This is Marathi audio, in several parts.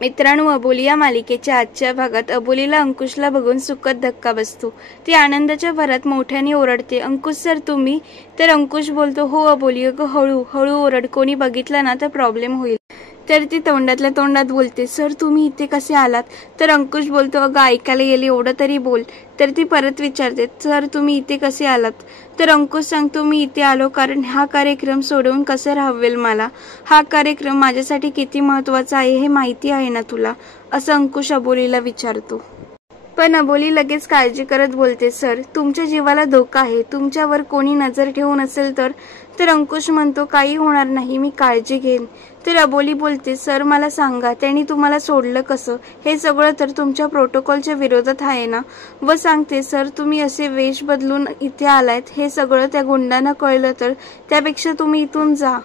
मित्रांनो, अबोली या मालिकेच्या आजच्या भागात अबोलीला अंकुशला बघून सुखद धक्का बसतो। ती आनंदाच्या भरात मोठ्याने ओरडते, अंकुश सर तुम्ही? तर अंकुश बोलतो, हो अबोली, अगं हळू हळू ओरड, कोणी बघितलं ना तर प्रॉब्लेम होईल। तर ती तोंडातल्या तोंडात बोलते, सर तुम्ही इथे कसे आलात? तर अंकुश बोलतो, अगं ऐकायला येईल एवढं तरी बोल। तर ती परत विचारते, सर तुम्ही इथे कसे आलात? तर अंकुश सांगतो, मी इथे आलो कारण हा कार्यक्रम सोडवून कसं राहावेल मला। हा कार्यक्रम माझ्यासाठी किती महत्त्वाचा आहे हे माहिती आहे ना तुला, असं अंकुश अबोलीला विचारतो। पण अबोली लगेच काळजी करत बोलते, सर तुमच्या जीवाला धोका आहे, तुमच्यावर कोणी नजर ठेवून असेल तर अंकुश म्हणतो, काही होणार नाही, मी काळजी घेईन। तर अबोली बोलते, सर मला सांगा त्यांनी तुम्हाला सोडलं कसं? हे सगळं तर तुमच्या प्रोटोकॉलच्या विरोधात आहे ना? व सांगते, सर तुम्ही असे वेश बदलून इथे आलायत हे सगळं त्या गुंडांना कळलं तर त्यापेक्षा तुम्ही इथून जा।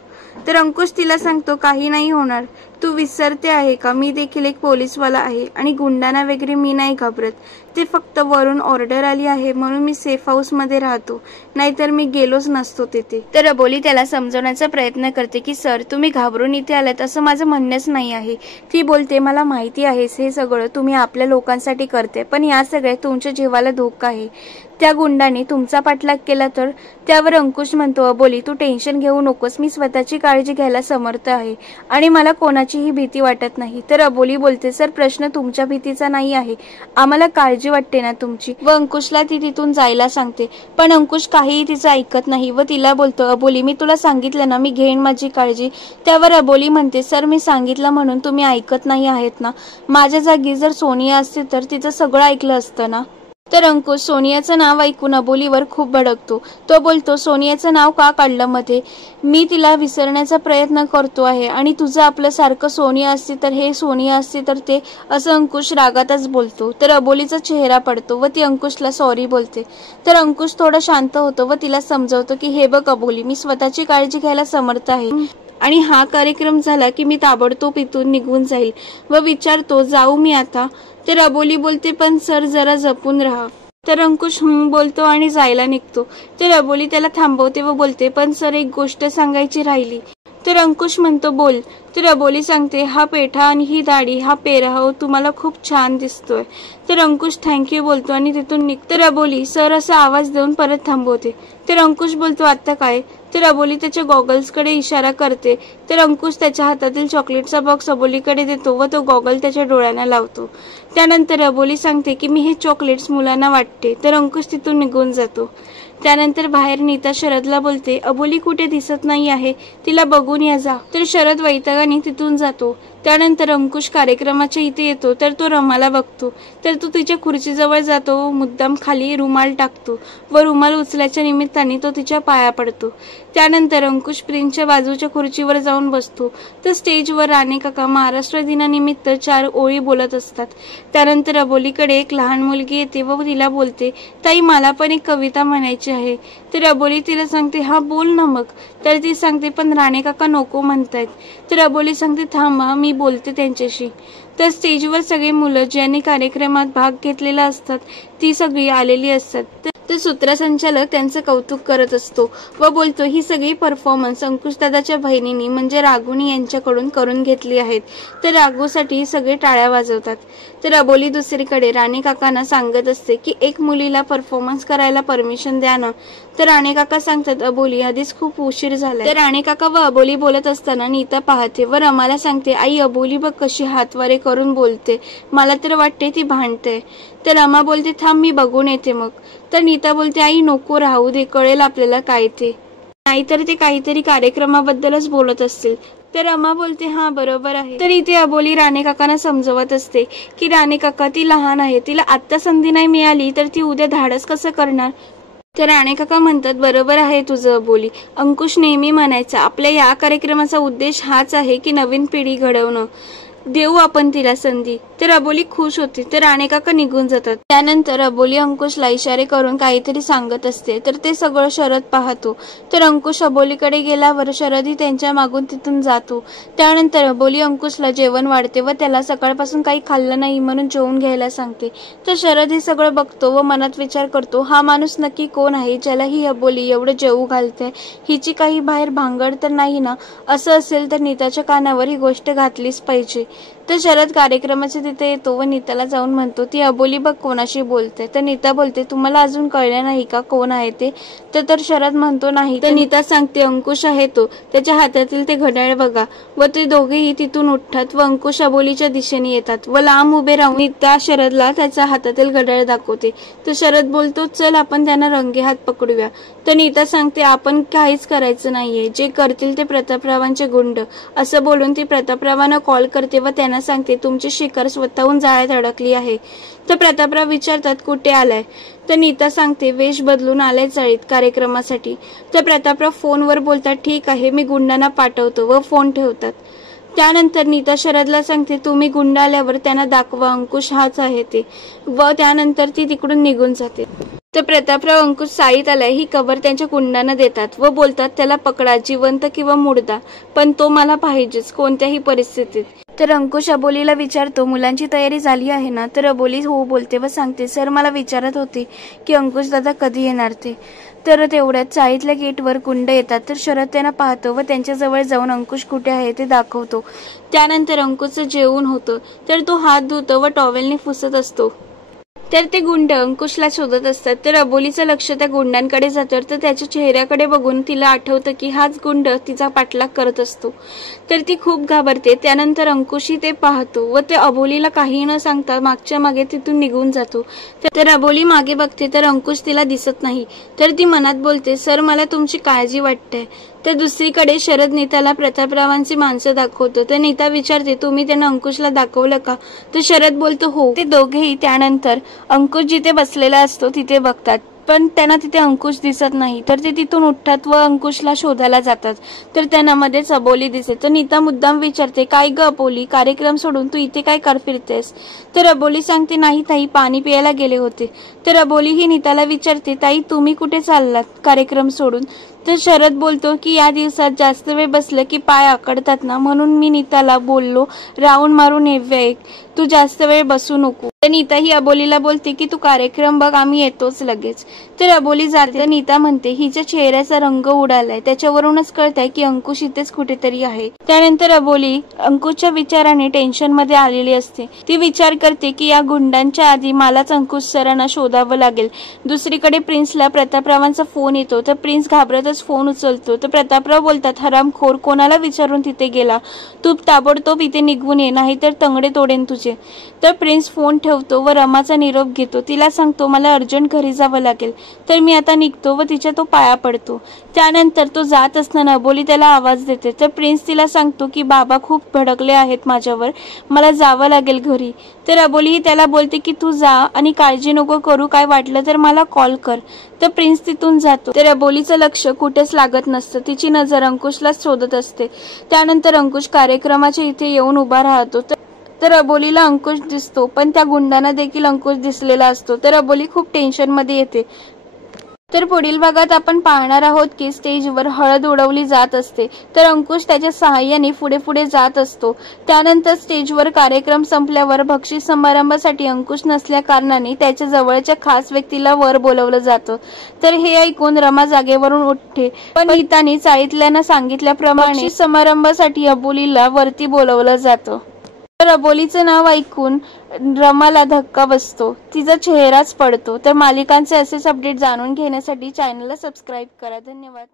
तर अंकुश तिला सांगतो, काही नाही होणार, तू विसरते आहे का मी देखील एक पोलीसवाला आहे आणि गुंडांना वगैरे मी नाही घाबरत। ते फक्त वरून ऑर्डर आली आहे म्हणून मी सेफ हाऊस मध्ये राहतो, नाहीतर मी गेलोच नसतो तिथे। तर अबोली त्याला समजवण्याचा प्रयत्न करते की सर तुम्ही घाबरून इथे आलात असं माझं म्हणणंच नाही आहे। ती बोलते, मला माहिती आहे हे सगळं तुम्ही आपल्या लोकांसाठी करते, पण या सगळ्यात तुमच्या जीवाला धोका आहे। त्या गुंडाने तुमचा पाठलाग केला तर? त्यावर अंकुश म्हणतो, अबोली तू टेन्शन घेऊ नकोस, मी स्वतःची काळजी घ्यायला समर्थ आहे आणि मला कोणाचीही भीती वाटत नाही। तर अबोली बोलते, सर प्रश्न तुमच्या भीतीचा नाही आहे, आम्हाला काळजी वाटते ना तुमची। व अंकुशला ती तिथून जायला सांगते, पण अंकुश काहीही तिचं ऐकत नाही व तिला बोलतो, अबोली मी तुला सांगितलं ना मी घेईन माझी काळजी। त्यावर अबोली म्हणते, सर मी सांगितलं म्हणून तुम्ही ऐकत नाही आहेत ना? माझ्या जागी जर सोनिया असते तर तिचं सगळं ऐकलं असतं ना? तर अंकुश सोनियाचं नाव ऐकून अबोलीवर खूप भडकतो। तो बोलतो, सोनियाचं नाव का काढलं मध्ये? मी तिला विसरण्याचा प्रयत्न करतो आहे आणि तुझं आपलं सारखं सोनिया असते तर हे, सोनिया असते तर ते, असं अंकुश रागातच बोलतो। तर अबोलीचा चेहरा पडतो व ती अंकुशला सॉरी बोलते। तर अंकुश थोडं शांत होतो व तिला समजवतो की हे बघ अबोली, मी स्वतःची काळजी घ्यायला समर्थ आहे आणि हा कार्यक्रम झाला की मी ताबडतोब इथून निघून जाईल। व विचारतो, जाऊ मी आता? तर अबोली बोलते, पण सर जरा जपून राहा। तर अंकुश बोलतो आणि जायला निघतो। तर अबोली त्याला थांबवते व बोलते, पण सर एक गोष्ट सांगायची राहिली। तर अंकुश म्हणतो, बोल। तर अबोली सांगते, हा पेठा आणि ही दाढी, हा पेहराव तुम्हाला खूप छान दिसतोय। तर अंकुश थँक्यू बोलतो आणि तिथून निघतो। तर अबोली सर असा आवाज देऊन परत थांबवते। तर अंकुश बोलतो, आता काय? तर अबोली त्याच्या गॉगल्सकडे इशारा करते। तर अंकुश त्याच्या हातातील चॉकलेटचा बॉक्स अबोलीकडे देतो व तो गॉगल त्याच्या डोळ्यांना लावतो। त्यानंतर अबोली सांगते की मी हे चॉकलेट्स मुलांना वाटते। तर अंकुश तिथून निघून जातो। त्यानंतर बाहेर नीता शरदला बोलते, अबोली कुठे दिसत नाही आहे, तिला बघून या जा। तर शरद वैतागाने तिथून जातो। त्यानंतर अंकुश कार्यक्रमाच्या इथे येतो तर तो रमाला बघतो। तर तो तिच्या खुर्चीजवळ जातो व मुद्दाम खाली रुमाल टाकतो व रुमाल उचलायच्या निमित्ताने तो तिच्या पाया पडतो। त्यानंतर अंकुश प्रिन्सच्या बाजूच्या खुर्चीवर जाऊन बसतो। तर स्टेजवर राणे काका महाराष्ट्र दिनानिमित्त 4 ओळी बोलत असतात। त्यानंतर अबोलीकडे एक लहान मुलगी येते व तिला बोलते, ताई मला पण एक कविता म्हणायची आहे। तर अबोली तिला सांगते, हा बोल ना मग। तर ती सांगते, पण राणे काका नको म्हणतायत। तर अबोली सांगते, थांबा मी बोलते त्यांच्याशी। तर स्टेजवर सगळी मुलं ज्यांनी कार्यक्रमात भाग घेतलेला असतात ती सगळी आलेली असतात। तर सूत्रसंचालक त्यांचं कौतुक करत असतो व बोलतो, ही सगळी परफॉर्मन्स अंकुशदादाच्या बहिणींनी म्हणजे रागुनी यांच्याकडून करून घेतली आहेत। तर रागूसाठी सगळे टाळ्या वाजवतात। तर अबोली दुसरीकडे राणे काकांना सांगत असते की एक मुलीला परफॉर्मन्स करायला परमिशन द्या ना। तर राणे काका सांगतात, अबोली आधीच खूप उशीर झालाय। तर राणे काका व अबोली बोलत असताना नीता पाहते व रमाला सांगते, आई अबोली बघ कशी हातवारे करून बोलते, मला तर वाटते ती भांडते। तर रमा बोलते, थांब मी बघून येते मग। तर नीता बोलते, आई नको राहू दे, कळेल आपल्याला काय ते, नाहीतर ते काहीतरी कार्यक्रमाबद्दलच बोलत असतील। तर रमा बोलते, हा बरोबर आहे। तर इथे अबोली राणे काकांना समजवत असते की राणे काका ती लहान आहे, तिला आत्ता संधी नाही मिळाली तर ती उद्या धाडस कसं करणार? तर राणे काका म्हणतात, बरोबर आहे तुझं अबोली, अंकुश नेहमी म्हणायचा आपल्या या कार्यक्रमाचा उद्देश हाच आहे की नवीन पिढी घडवणं, देऊ आपण तिला संधी। तर अबोली खुश होते। तर राणे काका निघून जातात। त्यानंतर अबोली अंकुशला इशारे करून काहीतरी सांगत असते तर ते सगळं शरद पाहतो। तर अंकुश अबोलीकडे गेल्यावर शरदही त्यांच्या मागून तिथून जातो। त्यानंतर अबोली अंकुशला जेवण वाढते व त्याला सकाळपासून काही खाल्लं नाही म्हणून जेवून घ्यायला सांगते। तर शरद हे सगळं बघतो व मनात विचार करतो, हा माणूस नक्की कोण आहे ज्याला ही अबोली एवढं जेवू घालते, हिची काही बाहेर भांगड तर नाही ना? असं असेल तर नीताच्या कानावर ही गोष्ट घातलीच पाहिजे। तर शरद कार्यक्रमाच्या तिथे येतो व नीताला जाऊन म्हणतो, ती अबोली बघ कोणाशी बोलते. तर नीता बोलते, तुम्हाला अजून कळले नाही का कोण आहे ते? तर शरद म्हणतो नाही. तर नीता सांगते, अंकुश आहे तो, त्याच्या हातातील ते घड्याळ बघा. व ते दोघेही तिथून उठतात व अंकुश अबोलीच्या दिशेने येतात व लांब उभे राहून नीता शरदला त्याच्या हातातील घड्याळ दाखवते. तर शरद बोलतो, चल आपण त्यांना रंगेहात पकडूया. तर नीता सांगते, आपण काहीच करायचं नाहीये, जे करतील ते प्रतापरावांचे गुंड. असं बोलून ती प्रतापरावांना कॉल करते व त्यांना सांगते, तुमची शिकार स्वतःहून जाळ्यात अडकली आहे. तर प्रतापराव विचारतात, कुठे आलाय? तर नीता सांगते, वेश बदलून आलाय चाळीत कार्यक्रमासाठी. तर प्रतापराव फोनवर बोलतात, ठीक आहे, मी गुंडांना पाठवतो व फोन ठेवतात. त्यानंतर नीता शरदला सांगते, तुम्ही गुंड आल्यावर त्यांना दाखवा अंकुश हाच आहे ते. व त्यानंतर ती तिकडून निघून जाते. तर प्रतापराव अंकुश चाळीत आलाय ही खबर त्यांच्या गुंडांना देतात व बोलतात, त्याला पकडा, जिवंत किंवा मुर्दा, पण तो मला पाहिजेच कोणत्याही परिस्थितीत. तर अंकुश अबोलीला विचारतो, मुलांची तयारी झाली आहे ना? तर अबोली हो बोलते व सांगते, सर मला विचारत होते की अंकुश दादा कधी येणार ते. तर तेवढ्यात चाळीतल्या गेटवर गुंड येतात. तर शरद त्यांना पाहतो व त्यांच्याजवळ जाऊन अंकुश कुठे आहे ते दाखवतो. त्यानंतर अंकुशचं जेवण होतं. तर तो हात धुतो व टॉवेलने पुसत असतो. तर ते गुंड अंकुशला शोधत असतात. तर अबोलीचं लक्ष त्या गुंडांकडे जातं. तर त्याच्या चेहऱ्याकडे बघून तिला आठवतं की हाच गुंड तिचा पाठलाग करत असतो. तर ती खूप घाबरते. त्यानंतर अंकुशही ते पाहतो व ते अबोलीला काही न सांगता मागच्या मागे तिथून निघून जातो. तर अबोली मागे बघते तर अंकुश तिला दिसत नाही. तर ती मनात बोलते, सर मला तुमची काळजी वाटते. तर दुसरीकडे शरद नीताला प्रतापरावांची माणसं दाखवतो. तर नीता विचारते, तुम्ही त्यांना अंकुशला दाखवलं का? तर शरद बोलतो, हो. ते दोघेही त्यानंतर अंकुश जिथे बसलेला असतो तिथे बघतात, पण त्यांना तिथे अंकुश दिसत नाही. तर ते तिथून उठतात व अंकुशला शोधायला जातात. तर त्यांना मध्येच अबोली दिसते. तर नीता मुद्दाम विचारते, काय ग अबोली, कार्यक्रम सोडून तू इथे काय कर फिरतेस? तर अबोली सांगते, नाही ताई, पाणी प्यायला गेले होते. तर अबोली ही नीताला विचारते, ताई तुम्ही कुठे चाललात कार्यक्रम सोडून? तर शरद बोलतो की या दिवसात जास्त वेळ बसलं की पाय आकडतात ना, म्हणून मी नीताला बोललो राऊंड मारून येऊया एक, तू जास्त वेळ बसू नको. तर नीता ही अबोलीला बोलते की तू कार्यक्रम बघ, आम्ही येतोच लगेच. तर अबोली जाते. नीता म्हणते, हिच्या चेहऱ्याचा रंग उडालाय, त्याच्यावरूनच कळतंय की अंकुश इथेच कुठेतरी आहे. त्यानंतर अबोली अंकुशच्या विचाराने टेन्शन मध्ये आलेली असते. ती विचार करते की या गुंडांच्या आधी मलाच अंकुश सरांना शोधावं लागेल. दुसरीकडे प्रिन्सला प्रतापरावांचा फोन येतो. तर प्रिन्स घाबरतच फोन उचलतो. तर प्रतापराव बोलतात, हरामखोर, कोणाला विचारून तिथे गेला? तू ताबडतोब इथे निघून ये, नाही तर तंगडे तोडेन तुझे. तर प्रिन्स फोन ठेवतो व रमाचा निरोप घेतो. तिला सांगतो, मला अर्जंट घरी जावं लागेल. तर मी आता निघतो व तिच्या तो पाया पडतो. त्यानंतर तो जात असताना अबोली त्याला आवाज देते. तर प्रिन्स तिला सांगतो की बाबा खूप भडकले आहेत माझ्यावर, मला जावं लागेल घरी. तर अबोली त्याला बोलते की तू जा आणि काळजी नको करू, काय वाटलं तर मला कॉल कर. तर प्रिन्स तिथून जातो. तर अबोलीचं लक्ष कुठेच लागत नसतं. तिची नजर अंकुशलाच शोधत असते. त्यानंतर अंकुश कार्यक्रमाच्या इथे येऊन उभा राहतो. तर अबोलीला अंकुश दिसतो, पण त्या गुंडांना देखील अंकुश दिसलेला असतो. तर अबोली खूप टेन्शन मध्ये येते. तर पुढील भागात आपण पाहणार आहोत की स्टेजवर हळद उडवली जात असते. तर अंकुश त्याच्या सहाय्याने पुढे पुढे जात असतो. त्यानंतर स्टेजवर कार्यक्रम संपल्यावर बक्षीस समारंभासाठी अंकुश नसल्या कारणाने त्याच्या जवळच्या खास व्यक्तीला वर बोलवलं जातं. तर हे ऐकून रमा जागेवरून उठते, पण नीताने चाळीतल्यांना सांगितल्याप्रमाणे बक्षीस समारंभासाठी अबोलीला वरती बोलवलं जातं. तर अबोलीचं नाव ऐकून रमाला धक्का बसतो, तिचा चेहराच पडतो. तर मालिकांचे असेच अपडेट जाणून घेण्यासाठी चॅनलला सबस्क्राईब करा. धन्यवाद.